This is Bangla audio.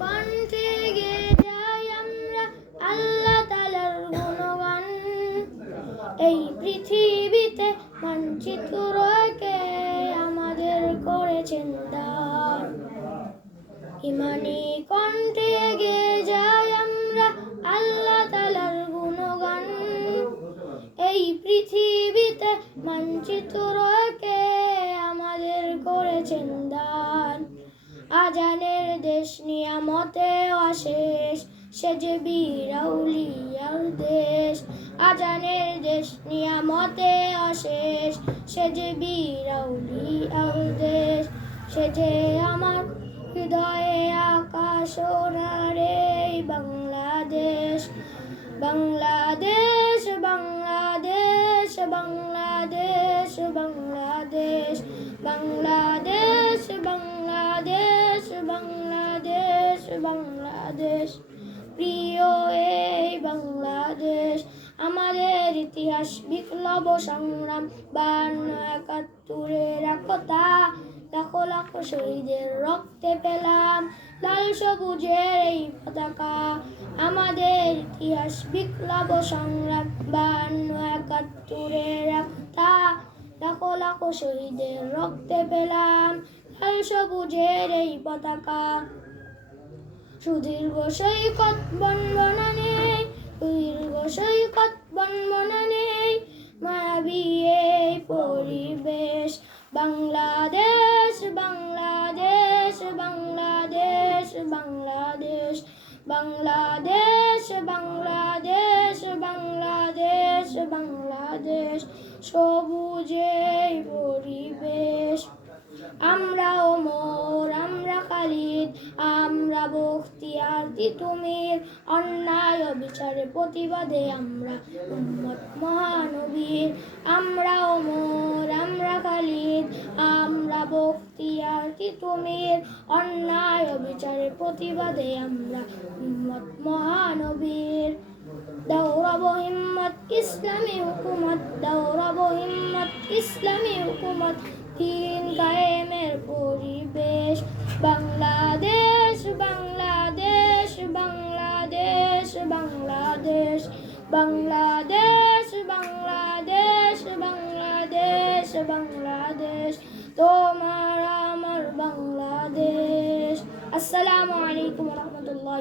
কণ্ঠে গে আল্লাহ তালার গুণগান। এই পৃথিবীতে মানচিত্রকে আমাদের করেছেন দান। ইমানি কণ্ঠে গে যাই আমরা, আল্লাহ তালার গুণগান। এই পৃথিবীতে মানচিত্রকে আমাদের করেছেন আজানের দেশ নিয়ামতে অশেষ, সে যে বীরাউলিয়ার দেশ। আজানের দেশ নিয়ামতে অশেষ, সে যে বীরাউলিয়ার দেশ। সে যে আমার হৃদয়ে আকাশ রে বাংলাদেশ। বাংলাদেশ বাংলাদেশ বাংলাদেশ বাংলাদেশ বাংলাদেশ। বাংলাদেশ। প্রিয় এই বাংলাদেশ, আমাদের ইতিহাস, বিপ্লব, সংগ্রাম, বান্ন, একাত্তরের একতা লাখো লাখো শহীদের রক্তে পেলাম লাল সবুজের এই পতাকা। আমাদের ইতিহাস, বিপ্লব, সংগ্রাম, বান্ন, একাত্তরের একতা লাখো লাখো শহীদের রক্তে পেলাম লাল সবুজের এই পতাকা। সুদীর্ঘ সৈকত বনবনা নেই সুদীর্ঘ সৈকত বনবনা নেই মায়াবী এই পরিবেশ, বাংলাদেশ বাংলাদেশ বাংলাদেশ বাংলাদেশ বাংলাদেশ বাংলাদেশ বাংলাদেশ বাংলাদেশ সবুজে পরিবেশ, আমরাও আমরা খালিদ আমরা বখতিয়ার তিতুমির অন্যায় অবিচারে প্রতিবাদে আমরা উম্মত মহানবীর। আমরা ওমর আমরা খালিদ আমরা বখতিয়ার তিতুমির অন্যায় অবিচারে প্রতিবাদে আমরা উম্মত মহানবীর। দৌড়ব হিম্মত, ইসলামী হুকুমত দৌড়ব হিম্মত। ইসলামী হুকুমত দিন কায়েমের পরিবেশ। বাংলাদেশ বাংলাদেশ বাংলাদেশ বাংলাদেশ। বাংলাদেশ বাংলাদেশ বাংলাদেশ বাংলাদেশ। তোমার আমার বাংলাদেশ। আসসালামু আলাইকুম রহমতুল্লাহ